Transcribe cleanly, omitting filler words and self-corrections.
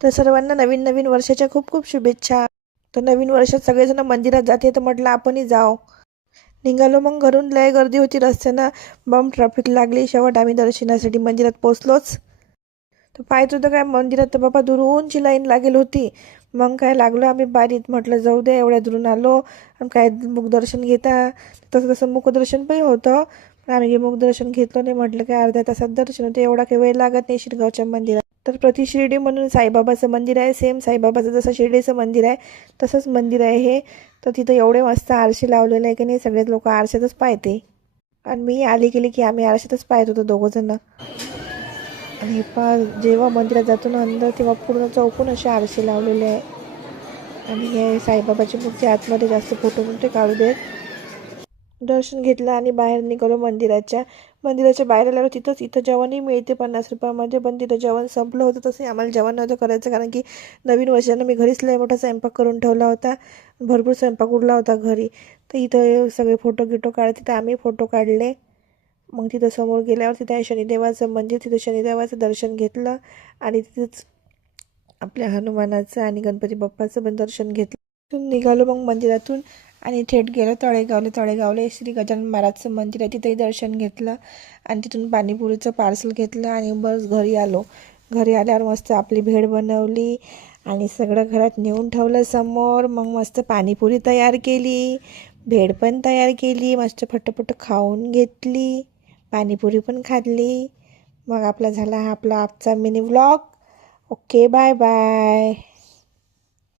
तर सर्वांना नवीन नवीन वर्षाच्या खूप खूप शुभेच्छा. तर नवीन वर्षात सगळेजण मंदिरात जाते तर म्हटलं आपणही जाव. निघालो मग घरून. लय गर्दी होती रस्त्यानं, बम ट्रॅफिक लागली. शेवट आम्ही दर्शनासाठी मंदिरात पोचलोच. तर पाहत होतं काय मंदिरात तर बाबा दुरूनची लाईन लागेल होती. मग काय लागलो आम्ही बारीत, म्हटलं जाऊ दे एवढ्या दुरून आलो आणि काय मुखदर्शन घेता. तसं तसं मुखदर्शन पण होतं, पण आम्ही मुखदर्शन घेतलं नाही. म्हटलं काय अर्ध्या तासात दर्शन होतं, एवढा काही वेळ लागत नाही शिरगावच्या मंदिरात. तर प्रति शिर्डी म्हणून साईबाबाचं मंदिर आहे. सेम साईबाबाचं जसं शिर्डीचं मंदिर आहे तसंच मंदिर आहे हे. तर तिथं एवढे मस्त आरसे लावलेले आहे की नाही, सगळेच लोक आरशातच पाहते. आणि मी आली गेली की आम्ही आरशातच पाहत होतो दोघंजणं. आणि जेव्हा मंदिरात जातो ना अंदर, तेव्हा पूर्ण चौकून असे आरसे लावलेले आहे. आणि हे साईबाबाची मूर्ती आतमध्ये जास्त फोटो नव्हते काढू देत. दर्शन घेतलं आणि बाहेर निघालो मंदिराच्या बाहेर आल्यावर इथं जेवणही मिळते 50 रुपयामध्ये. पण तिथं जेवण संपलं होतं. तसंही आम्हाला जेवण नव्हतं करायचं, कारण की नवीन वर्षानं मी घरीच लय मोठा स्वयंपाक करून ठेवला होता. भरपूर स्वयंपाक उरला होता घरी. तर इथं सगळे फोटो गिटो काढते, तर आम्ही फोटो काढले. मग तिथं समोर गेल्यावर तिथं आहे शनिदेवाचं मंदिर. तिथं शनिदेवाचं दर्शन घेतलं आणि तिथंच आपल्या हनुमानाचं आणि गणपती बाप्पाचं पण दर्शन घेतलं. तिथून निघालो मग मंदिरातून आणि थेट गेलो तळेगावले श्री गजानन महाराजचं मंदिर आहे, तिथंही दर्शन घेतलं. आणि तिथून पाणीपुरीचं पार्सल घेतलं आणि बस घरी आलो. घरी आल्यावर मस्त आपली भेळ बनवली आणि सगळं घरात नेऊन ठेवलं समोर. मग मस्त पाणीपुरी तयार केली, भेळ पण तयार केली, मस्त फटाफट खाऊन घेतली, पाणीपुरी पण खाल्ली. मग आपला झाला हा आपला आजचा mini vlog. Okay, bye bye.